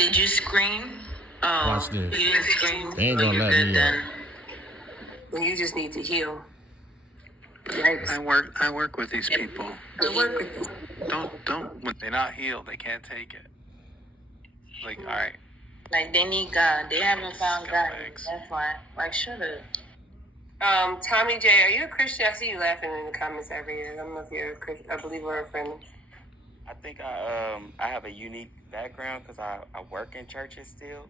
Did you scream? Oh, Watch this. you didn't scream. They ain't gonna let me then. Well, you just need to heal. I work with these people. I work with you. Don't. When they're not healed, they can't take it. Like, all right. Like, they need God. They haven't found God. Scumbags. That's why. Like, shut up. Tommy J, are you a Christian? I see you laughing in the comments every year. I don't know if you're a Christian, a believer or a friend. I think I have a unique background because I work in churches still,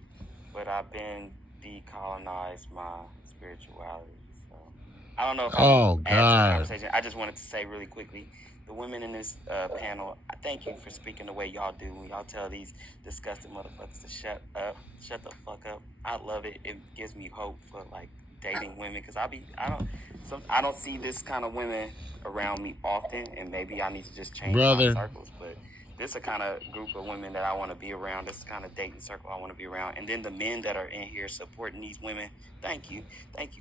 but I've been decolonized my spirituality. So I don't know if Oh, I add to the God. conversation. I just wanted to say really quickly, the women in this panel, I thank you for speaking the way y'all do. When y'all tell these disgusting motherfuckers to shut the fuck up. I love it. It gives me hope for like dating women because I don't see this kind of women around me often, and maybe I need to just change Brother. my circles. But this is a kind of group of women that I want to be around. This is the kind of dating circle I want to be around. And then the men that are in here supporting these women, thank you,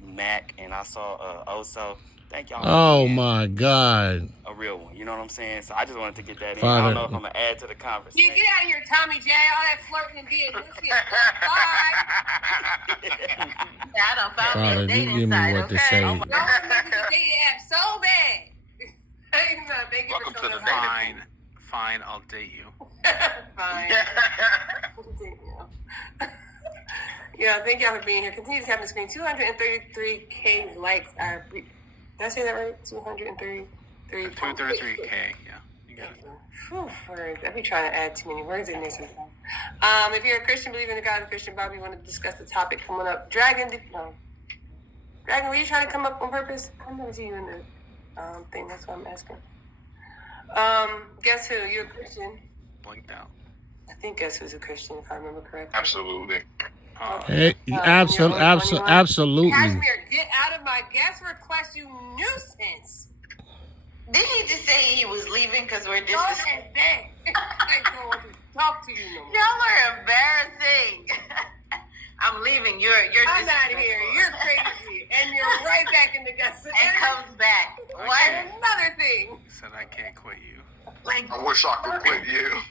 Mac. And I saw Oso. Thank y'all. Oh for being my God. a real one. You know what I'm saying? So I just wanted to get that in. I Father. don't know if I'm gonna add to the Yeah, conversation. get out of here, Tommy J. All that flirting and being loose here. Bye. I done found me Father, a you dating give me site, what to okay? say. Y'all make the dating app so bad. Thank you Welcome for to the coming on. dating. Fine, I'll date you. Fine. Yeah, thank y'all for being here. Continue to tap the screen. 233K likes. Did I say that right? 233. 233K, yeah. You got it. Whew, words. I be trying to add too many words in there sometimes. If you're a Christian, believe in the God of Christian Bible, you want to discuss the topic coming up. Dragon, were you trying to come up on purpose? I never see you in the thing. That's what I'm asking. Guess who? You're a Christian. Blinked out. I think Guess Who's a Christian, if I remember correctly. Absolutely. Hey, absolutely. Kashmir, get out of my guest request, you nuisance. Did he just say he was leaving because we're Go disrespectful? ahead, I don't want to talk to you no more. Y'all are embarrassing. I'm leaving. You're I'm out of disrespectful. here. You're crazy. And you're right back in the guest. And comes back. What? And another thing. He said I can't quit you. Like, I wish I could quit you.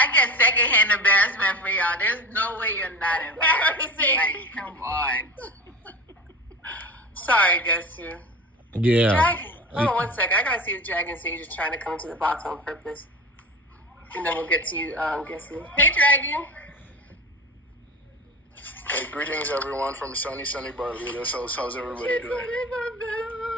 I get secondhand embarrassment for y'all. There's no way you're not embarrassed. Like, come on. Sorry, Guess Who. Yeah. Dragon. Hold on 1 second. I gotta see if Dragon Sage is trying to come into the box on purpose. And then we'll get to you, Guess Who. Hey, Dragon. Hey, greetings everyone from sunny Barbados. How's everybody doing?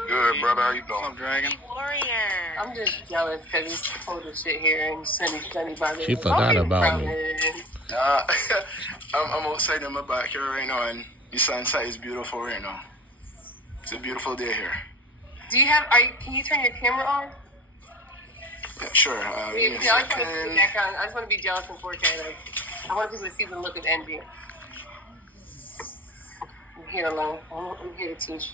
Good, brother. How you doing? What's up, Dragon? Warrior. I'm just jealous because he's told the shit here in sunny Barbados. She forgot about me. I'm outside in my backyard right now, and the sunset is beautiful right now. It's a beautiful day here. Do you have? Can you turn your camera on? Yeah, sure. I Give me a just want to see the second. background. I just want to be jealous in 4K. Like, I want people to see the look of envy. I'm here alone. I'm here to teach.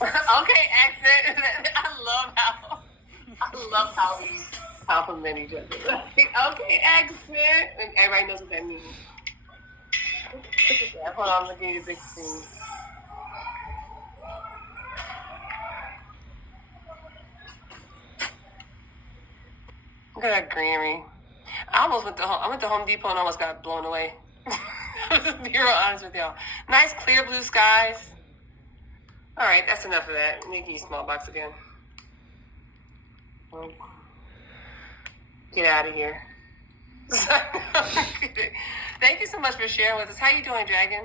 Okay, accent. I love how we compliment each other. Okay, accent. And everybody knows what that means. Look at that. Hold on, I'm looking at the big screen. Look at that greenery. I went to Home Depot and almost got blown away. To be real honest with y'all. Nice clear blue skies. All right, that's enough of that. Make you small box again. Get out of here. Thank you so much for sharing with us. How you doing, Dragon?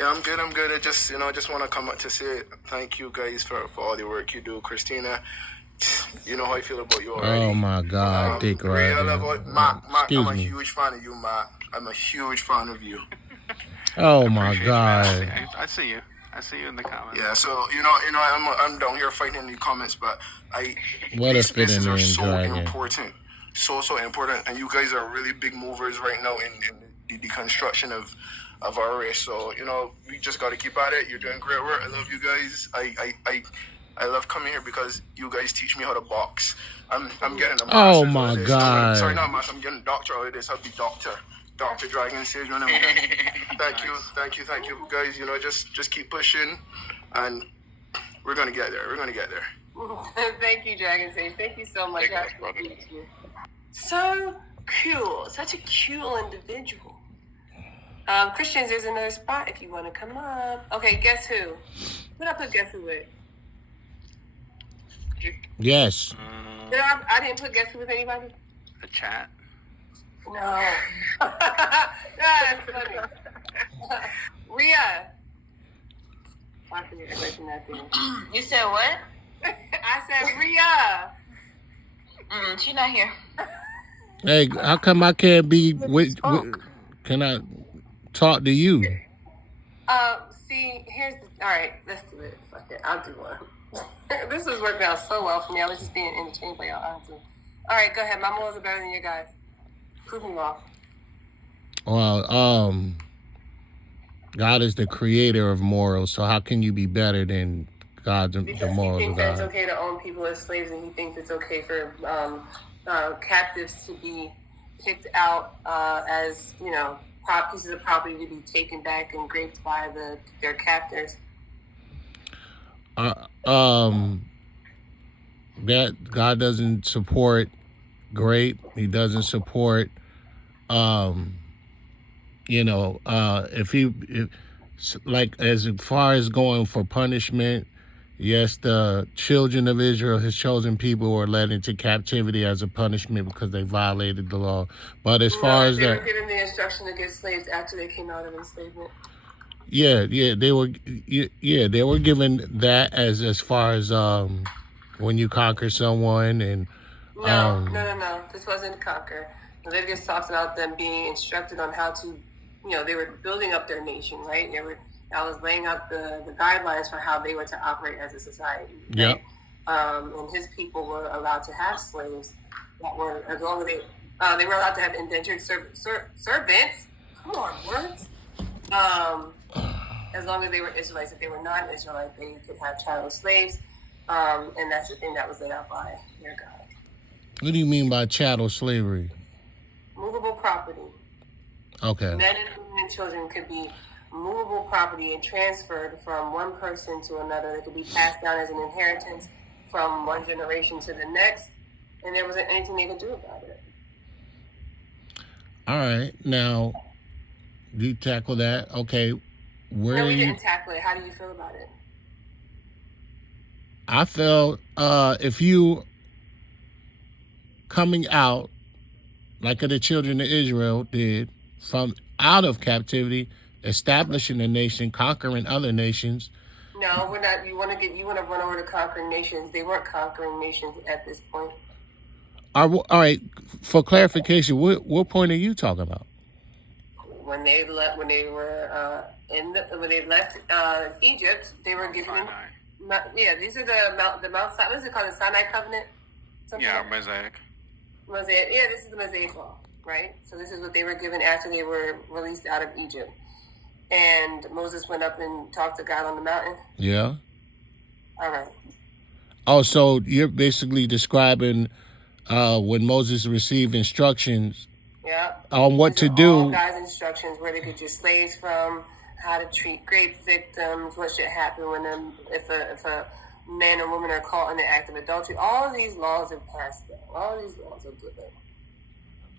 Yeah, I'm good. I just want to come up to say thank you guys for all the work you do, Christina. You know how I feel about you already. Oh my God, Dick right I love there. Mac, Excuse I'm a me. huge fan of you, Mac. I'm a huge fan of you. Oh my Appreciate you, God. man. I see you. I see you in the comments. Yeah, so I'm down here fighting in the comments, but What a these spitting spaces are name, so Dragon. important, so important, and you guys are really big movers right now in the deconstruction of our race. So we just got to keep at it. You're doing great work. I love you guys. I love coming here because you guys teach me how to box. I'm getting a master's Oh out my of this. God. Sorry, not master. I'm getting a doctor out of this. I'll be Dr. Dragon Sage when I'm done. Thank you, guys. Just keep pushing, and we're gonna get there. Thank you, Dragon Sage. Thank you so much. So cool. Such a cool individual. Christians, there's another spot if you want to come up. Okay, guess who? What I put guess who with? Yes. I didn't put guess who with anybody? The chat. No. That's funny. Rhea. I forget to mention that thing. You said what? I said Rhea. She's not here. Hey, how come I can't be with can I talk to you? See, here's the, all right, let's do it. Fuck it, I'll do one. This is working out so well for me. I was just being entertained by y'all, honestly. All right, go ahead. My morals are better than your guys. Prove me wrong. Well, God is the creator of morals, so how can you be better than God, the Because morals he of thinks that God? it's okay to own people as slaves, and he thinks it's okay for captives to be picked out as, you know, pieces of property to be taken back and raped by their captors. That God doesn't support grape. He doesn't support, if like as far as going for punishment, yes, the children of Israel, his chosen people, were led into captivity as a punishment because they violated the law. But as far as they were given the instruction to get slaves after they came out of enslavement. they were given that as far as when you conquer someone and No. This wasn't conquer. Leviticus talks about them being instructed on how to, they were building up their nation, right? I was laying out the guidelines for how they were to operate as a society. Right? Yep. And his people were allowed to have slaves that were, as long as they were allowed to have indentured servants. Come on, words. As long as they were Israelites. If they were non-Israelite, they could have chattel slaves. And that's the thing that was laid out by their God. What do you mean by chattel slavery? Movable property. Okay. Men and women and children could be movable property and transferred from one person to another. They could be passed down as an inheritance from one generation to the next, and there wasn't anything they could do about it. All right. Now, you tackle that. Okay. No, we didn't tackle it. How do you feel about it? I feel if you coming out like the children of Israel did from out of captivity, establishing a nation, conquering other nations. No, we're not. You want to run over to conquering nations. They weren't conquering nations at this point. All right. For clarification, what point are you talking about? When they left Egypt, they were given. These are the Mount Sinai. What is it called? The Sinai Covenant. Mosaic. Mosaic. Yeah, this is the Mosaic Law, right? So this is what they were given after they were released out of Egypt. And Moses went up and talked to God on the mountain. Yeah. All right. Oh, so you're basically describing when Moses received instructions. Yeah. On what to do. All God's instructions, where they could get slaves from, how to treat rape victims, what should happen when if a man or woman are caught in the act of adultery. All of these laws have passed down. All of these laws are given.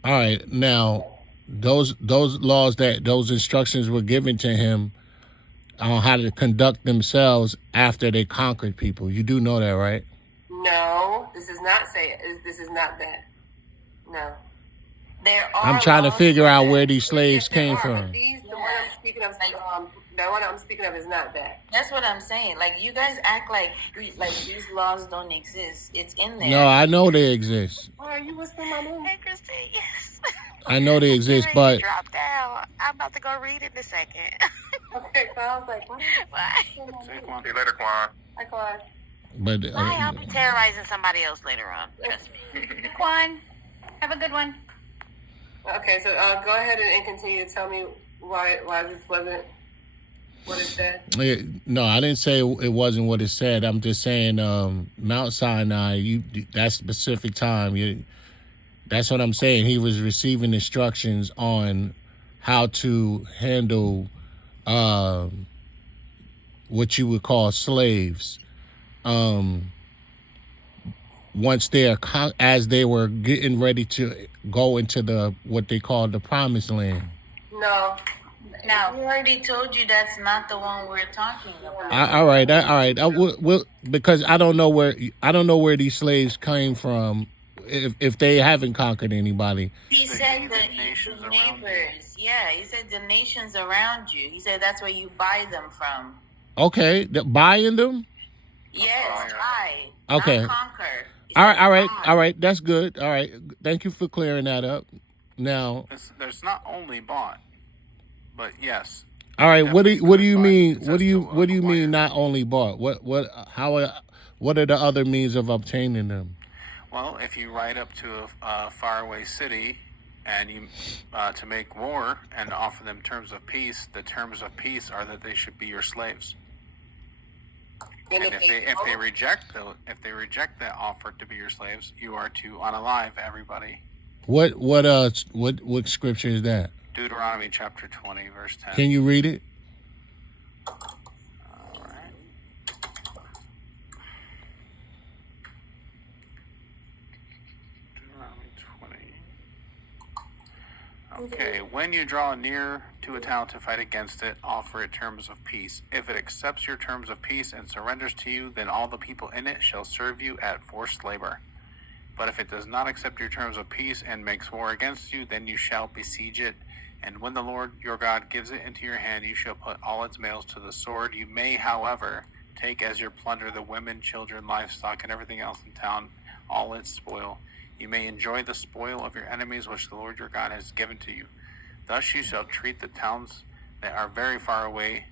All right. Now, those laws those instructions were given to him on how to conduct themselves after they conquered people. You do know that, right? No, this is not that. No. I'm trying to figure out where these slaves came from. The one I'm speaking of is not that. That's what I'm saying. Like, you guys act like these laws don't exist. It's in there. No, I know they exist. Why are you whispering my name? Hey, Christine, yes. I know they exist, but Drop down. I'm about to go read it in a second. Okay, so I was like, what? Bye. See you later, Quan. Hi, Quan. but Bye. I'll be terrorizing somebody else later on. Trust me. Quan, have a good one. Okay, so go ahead and continue to tell me why this wasn't what it said. No, I didn't say it wasn't what it said. I'm just saying Mount Sinai, that specific time, that's what I'm saying. He was receiving instructions on how to handle what you would call slaves. once as they were getting ready to go into the what they call the promised land. No. Now, we already told you that's not the one we're talking about. All right. Because I don't know where these slaves came from if they haven't conquered anybody. He said the neighbors. Yeah, he said the nations around you. He said that's where you buy them from. Okay, buying them. Yes, buy. Okay. Not conquer. All right. That's good. All right. Thank you for clearing that up. Now, there's not only bought, but yes. All right. What do you mean? What do you mean? Not only bought. What are the other means of obtaining them? Well, if you ride up to a faraway city and you to make war and offer them terms of peace, the terms of peace are that they should be your slaves. And if they reject that offer to be your slaves, you are to unalive everybody. What scripture is that? Deuteronomy chapter 20, verse 10. Can you read it? All right. Deuteronomy 20. Okay, when you draw near to a town to fight against it, offer it terms of peace. If it accepts your terms of peace and surrenders to you, then all the people in it shall serve you at forced labor. But if it does not accept your terms of peace and makes war against you, then you shall besiege it. And when the Lord your God gives it into your hand, you shall put all its males to the sword. You may, however, take as your plunder the women, children, livestock, and everything else in town, all its spoil. You may enjoy the spoil of your enemies, which the Lord your God has given to you. Thus you shall treat the towns that are very far away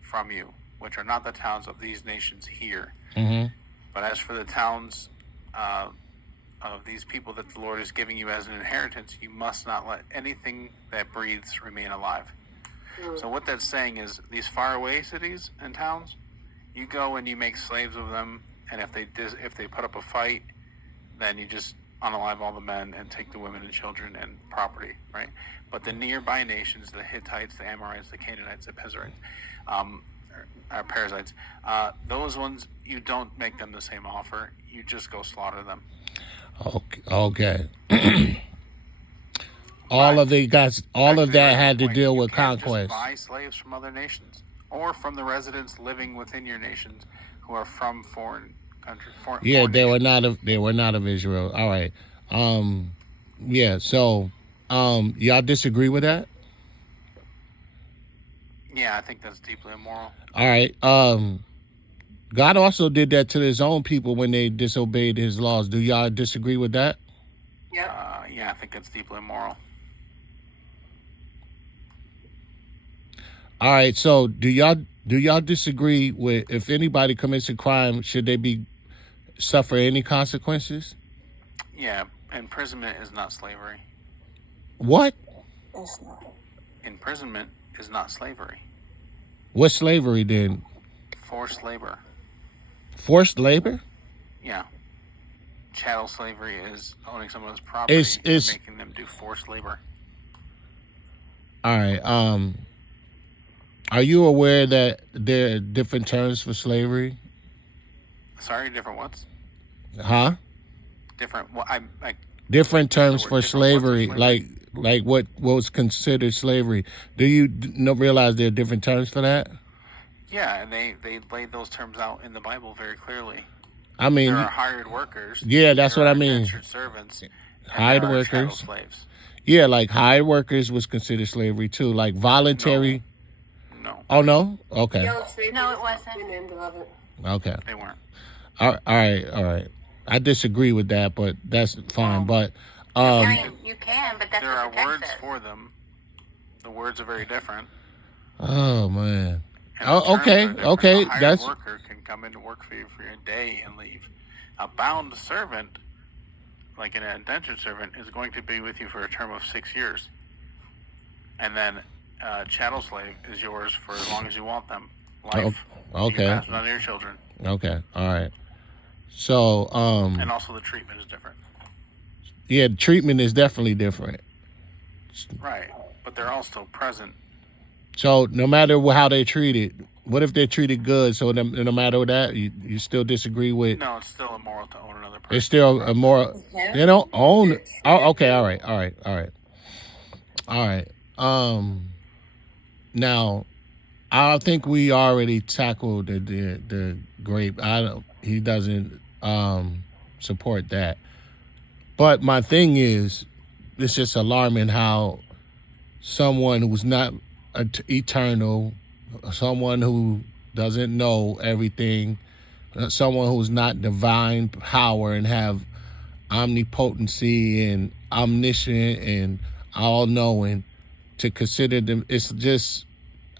from you, which are not the towns of these nations here. Mm-hmm. But as for the towns of these people that the Lord is giving you as an inheritance, you must not let anything that breathes remain alive. So what that's saying is these faraway cities and towns, you go and you make slaves of them, and if they put up a fight, then you just unalive all the men and take the women and children and property, right? But the nearby nations, the Hittites, the Amorites, the Canaanites, the Perizzites, Perizzites, those ones, you don't make them the same offer. You just go slaughter them. Okay. All of that had to deal with conquest. Just buy slaves from other nations or from the residents living within your nations who are from foreign countries. Yeah, they were not of Israel. All right. Yeah. So, y'all disagree with that? Yeah, I think that's deeply immoral. All right. God also did that to his own people when they disobeyed his laws. Do y'all disagree with that? Yeah, I think that's deeply immoral. All right. So do y'all disagree with if anybody commits a crime, should they suffer any consequences? Yeah, imprisonment is not slavery. What? It's not. Imprisonment is not slavery. What's slavery then? Forced labor. Forced labor? Yeah. Chattel slavery is owning someone's property and making them do forced labor. All right. Are you aware that there are different terms for slavery? Sorry, different what's? Huh? Different. Well, different terms for slavery, like what was considered slavery. Do you realize there are different terms for that? Yeah, and they laid those terms out in the Bible very clearly. I mean, there are hired workers. Yeah, that's what I mean. Indentured servants. Hired workers. Slaves. Yeah, like hired workers was considered slavery too. Like voluntary. No. Oh no. Okay. No, it wasn't. Okay. They weren't. All right. I disagree with that, but that's fine. But you can, but that's there are what words for them. The words are very different. Oh man. Okay. A hired worker can come in to work for you for a day and leave. A bound servant, like an indentured servant, is going to be with you for a term of 6 years. And then chattel slave is yours for as long as you want them. Life. Okay. You can pass them on to your children. Okay. All right. So and also the treatment is different. Yeah, the treatment is definitely different. Right. But they're all still present. So no matter how they treated, What if they're treated good? So no matter that, you still disagree with? No, it's still immoral to own another person. It's still a more. They don't own. Oh, okay. All right. Now, I think we already tackled the grape. He doesn't support that. But my thing is, it's just alarming how someone who's not eternal, someone who doesn't know everything, someone who's not divine power and have omnipotency and omniscient and all-knowing, to consider them, it's just,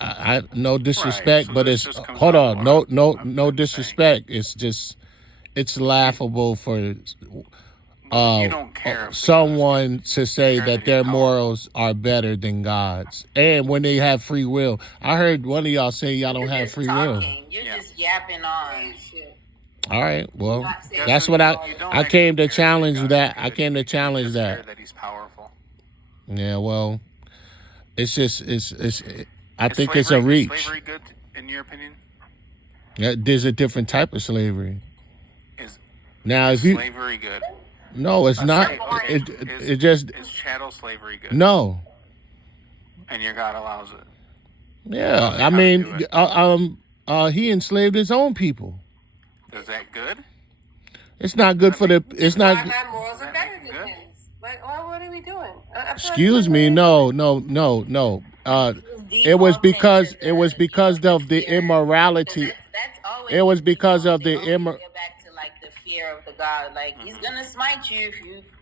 I no disrespect, so but this it's just comes hold down on, to what no disrespect. It's just, it's laughable for you don't care if someone to say care that that their he's morals are better than God's, and when they have free will. I heard one of y'all say y'all don't You're have just free will. talking. You're just yapping on. All right, well, Not saying that's you what don't I came to actually care challenge God that. is I good. came to You challenge just care that. that he's powerful. Yeah, well, it's just I Is think it's a slavery- is reach. slavery good in your opinion? Yeah, there's a different type of slavery. Is Now, is if you slavery good? no, it's not. Okay. It just Is chattel slavery good? no. And your God allows it. Yeah, Tells you I how to mean, do it. he enslaved his own people. Is that good? It's not good for the. It's not. Why my morals are better than Good. his? Like, what are we doing? I feel like Excuse me. No. It was because of the immorality. That's always It was because of they the always immor. go back to like the fear of the God. Like he's gonna smite you if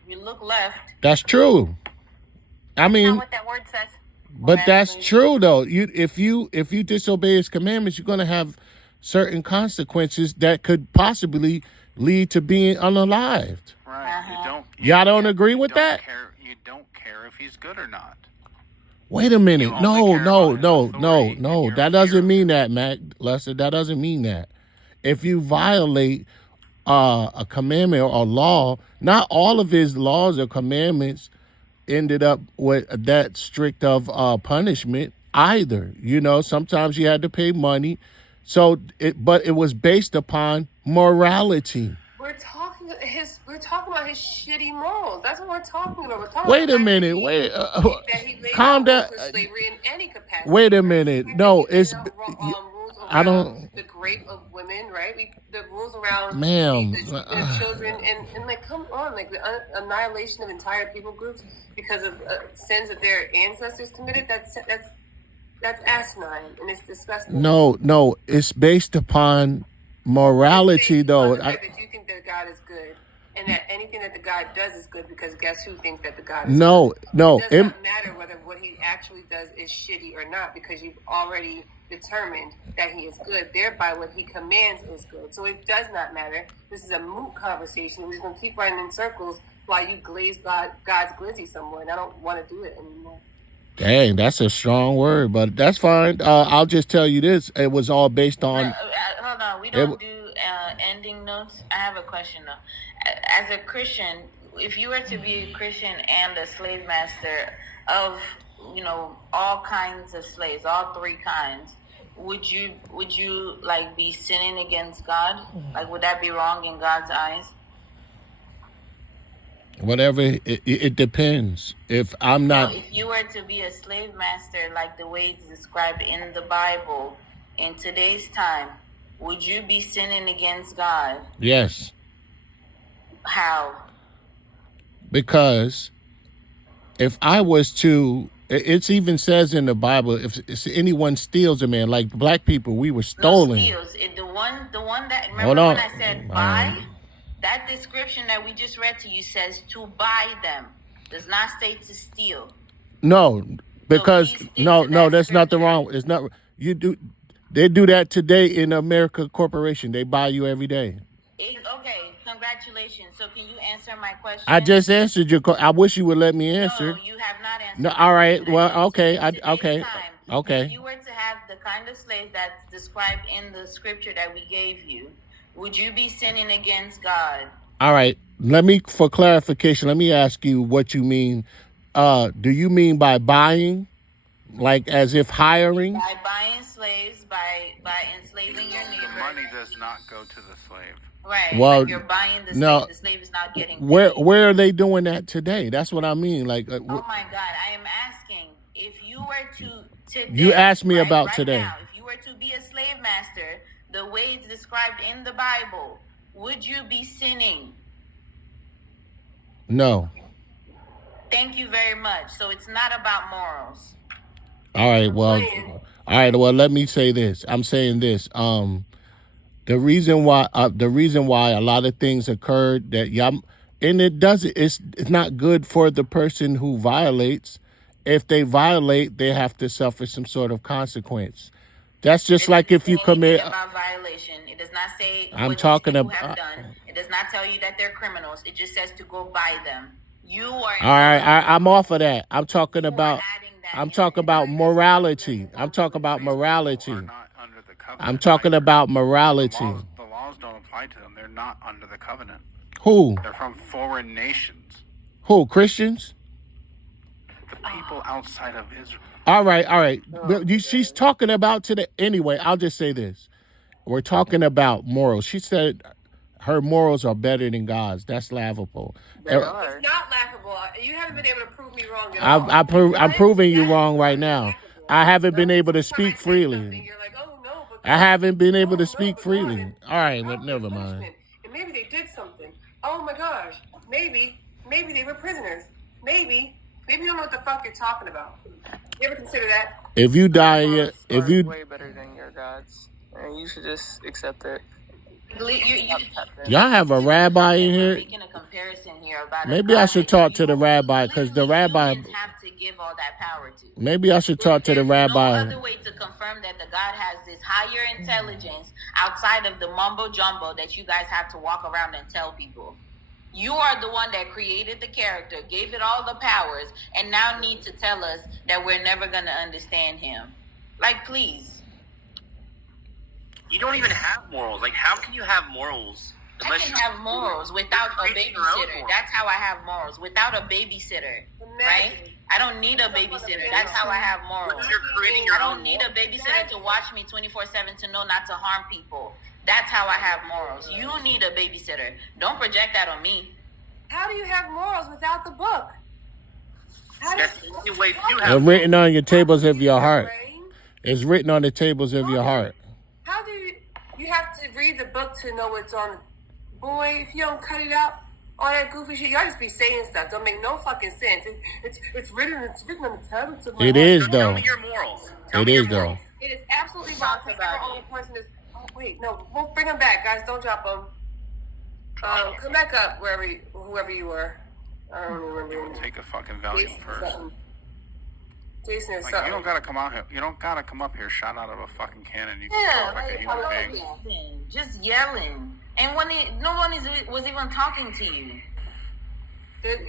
you look left. That's true. I Not mean, what that word says. but that's Exactly. true though. If you disobey his commandments, you're gonna have certain consequences that could possibly lead to being unalived. Right. You don't. Y'all don't agree with don't that? Care, you don't care if he's good or not. Wait a minute. You only No. care about his authority and your That fear doesn't of mean him. that, Mac Lester. That doesn't mean that. If you violate a commandment or a law, not all of his laws or commandments ended up with that strict of punishment either. You know, sometimes you had to pay money. But it was based upon morality. We're talking about his shitty morals. That's what we're talking about. We're talking Wait about a the fact minute. that he laid Calm out down. rules for slavery in any capacity. Wait a right? minute. The fact No, that he laid it's. out, rules I around don't. the grape of women, right? The rules around Ma'am. the children, and like, come on, like the annihilation of entire people groups because of sins that their ancestors committed. That's asinine and it's disgusting. No. It's based upon morality, though. The fact that you think that God is good and that anything that the God does is good, because guess who thinks that the God is No. good? It does not matter whether what he actually does is shitty or not, because you've already determined that he is good. Thereby, what he commands is good. So it does not matter. This is a moot conversation. We're just going to keep running in circles while you glaze God's glizzy somewhere, and I don't want to do it anymore. Dang, that's a strong word, but that's fine. I'll just tell you this: it was all based on. Hold on, we don't do ending notes. I have a question though. As a Christian, if you were to be a Christian and a slave master of, all kinds of slaves, all three kinds, would you like be sinning against God? Like, would that be wrong in God's eyes? Whatever, it depends. If I'm not. So if you were to be a slave master, like the way it's described in the Bible, in today's time, would you be sinning against God? Yes. How? Because if I was to, it even says in the Bible, if anyone steals a man, like black people, we were stolen. No steals. The one that, remember Hold on. when I said buy? That description that we just read to you says to buy them. Does not say to steal. No, because no, that's scripture. nothing wrong. It's not. You do. They do that today in America Corporation. They buy you every day. Okay, congratulations. So can you answer my question? I just answered your. I wish you would let me answer. No, you have not answered. No, all right. Well, okay. So in today's time, Okay. if you were to have the kind of slave that's described in the scripture that we gave you, would you be sinning against God? All right. For clarification, let me ask you what you mean. Do you mean by buying, like as if hiring? By buying slaves. slaves by enslaving your neighbor. The money does not go to the slave. Right. Well, like you're buying the no. slave. The slave is not getting paid. Where are they doing that today? That's what I mean. Like, oh my God, I am asking if you were to today. You asked me about right today. Now, if you were to be a slave master, the way it's described in the Bible, would you be sinning? No. Thank you very much. So it's not about morals. All right. Well, let me say this. I'm saying this. The reason why a lot of things occurred and it's not good for the person who violates. If they violate, they have to suffer some sort of consequence. That's just like if you commit about violation. It does not say I'm what talking these people about. have done. It does not tell you that they're criminals. It just says to go buy them. You are. All right, I'm off of that. I'm talking about morality. I'm talking about morality. Are not under the covenant I'm talking about morality. The laws don't apply to them. They're not under the covenant. Who? They're from foreign nations. Who? Christians? The people outside of Israel. All right. But she's talking about today. Anyway, I'll just say this. We're talking about morals. She said her morals are better than God's. That's laughable. It's not laughable. You haven't been able to prove me wrong at all. I'm proving you wrong right now. I haven't been able to speak freely. You're like, oh no, but I haven't been able to speak freely. All right, but never mind. And maybe they did something. Oh my gosh. Maybe they were prisoners. Maybe you don't know what the fuck you're talking about. You ever consider that? If you die, way better than your gods, and you should just accept it. Y'all have a rabbi in here. Making a comparison here about maybe I should talk to the rabbi because the rabbi have to give all that power to. Maybe I should talk to the rabbi. No other way to confirm that the God has this higher intelligence outside of the mumbo jumbo that you guys have to walk around and tell people. You are the one that created the character, gave it all the powers, and now need to tell us that we're never going to understand him. Like, please. You don't even have morals. Like, how can you have morals? I can have morals without a babysitter. That's how I have morals. Without a babysitter, right? I don't need a babysitter. That's how I have morals. You're creating your I don't own need a babysitter to watch me 24/7 to know not to harm people. That's how I have morals. You need a babysitter. Don't project that on me. How do you have morals without the book? That's the only way you It's have. written on your tables of your heart. It's written on the tables of your heart. How do you have to read the book to know what's on? Boy, if you don't cut it out, all that goofy shit, y'all just be saying stuff. Don't make no fucking sense. It's written on the tablets of my It heart. is Tell though. me your morals. It is though. It is absolutely wrong. The only person is. Oh wait, no, we'll bring him back, guys. Don't drop him. Come back up, whoever you were. I don't remember. Take a fucking Valium first. Jason is Like, something. you don't gotta come out here. You don't gotta come up here shot out of a fucking cannon. You can talk like a human being. Just yelling. And when no one was even talking to you. There's a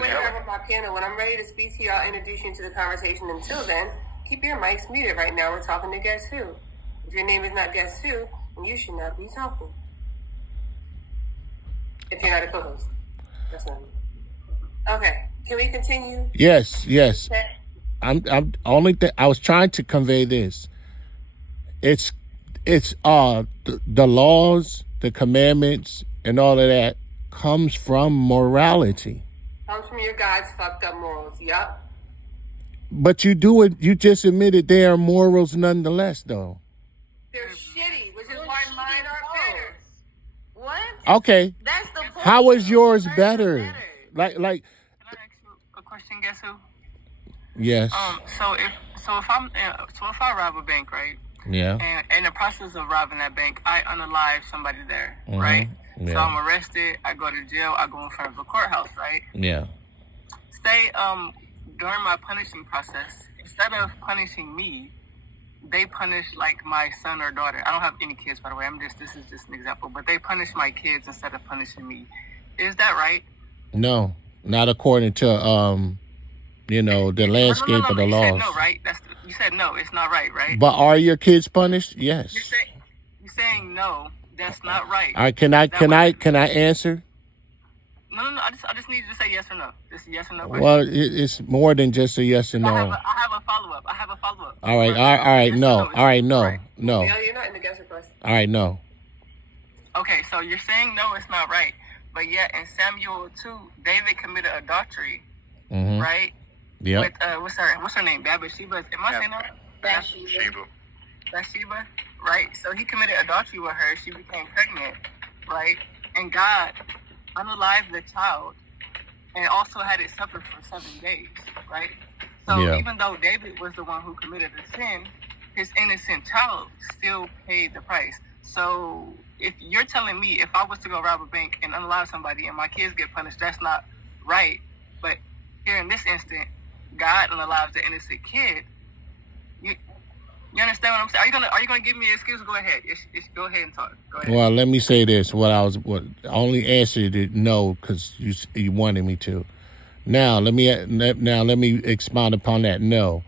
way to have my piano. When I'm ready to speak to you, I'll introduce you to the conversation. Until then, keep your mics muted right now. We're talking to Guess Who. If your name is not Guess Who, then you should not be talking. If you're not a co-host. That's what I mean. Okay. Can we continue? Yes. I'm only thing I was trying to convey this. It's the laws, the commandments, and all of that comes from morality. Comes from your God's fucked up morals. Yup. But you do it. You just admitted they are morals nonetheless, though. They're shitty, which is why mine are better. What? Okay. That's the point. How is yours better? Like. Can I ask you a question? Guess who? Yes. So if I rob a bank, right? Yeah. And in the process of robbing that bank, I unalive somebody there, right? Yeah. So I'm arrested. I go to jail. I go in front of a courthouse, right? Yeah. Say during my punishing process, instead of punishing me, they punish like my son or daughter. I don't have any kids, by the way. This is just an example, but they punish my kids instead of punishing me. Is that right? No, not according to the landscape of the you laws. said no, right? You said no. It's not right, right? But are your kids punished? Yes. You're saying no. That's not right. All right. Can I answer? No. I just need you to say yes or no. Just a yes or no question. Well, it's more than just a yes or no. I have a follow-up. All right, all right, Yes or no. no, All right, no, right. no. Yeah, you're not in the guest request. All right, no. Okay, so you're saying no, it's not right. But yet in Samuel 2, David committed adultery, right? Yep. With, what's her name? Bathsheba. Am I saying that? Bathsheba, right? So he committed adultery with her. She became pregnant, right? And God unalived the child and also had it suffer for 7 days, right? So even though David was the one who committed the sin, his innocent child still paid the price. So if you're telling me if I was to go rob a bank and unalive somebody and my kids get punished, that's not right. But here in this instant, God unalives the innocent kid. You understand what I'm saying? Are you gonna give me an excuse? Go ahead. Go ahead and talk. Go ahead. Well, let me say this. I only answered it no because you wanted me to. Now let me expound upon that. No.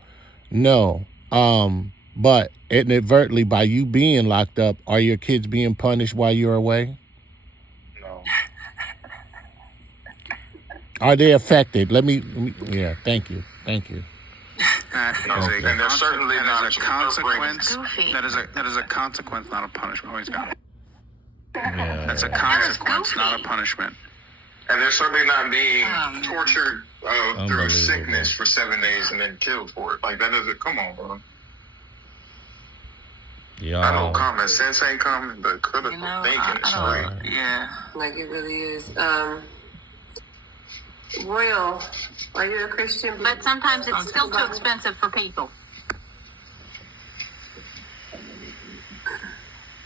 But inadvertently, by you being locked up, are your kids being punished while you're away? No. Are they affected? Yeah. Thank you. That is And they're certainly not a consequence. Goofy. That is a consequence, not a punishment. Always got. Yeah. That's a consequence, not a punishment. And they're certainly not being tortured through Unbelievable. sickness for 7 days and then killed for it. Like, that doesn't, come on, bro. I know common sense ain't coming, but critical thinking is right. Yeah. Like it really is. Royal, are you a Christian? But sometimes it's still too expensive for people.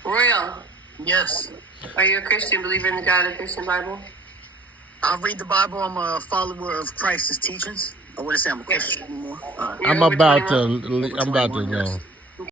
Royal, Yes. are you a Christian? Believer in the God of the Christian Bible? I read the Bible. I'm a follower of Christ's teachings. I wouldn't say I'm a Christian anymore. You're I'm over about 21? to. Yes.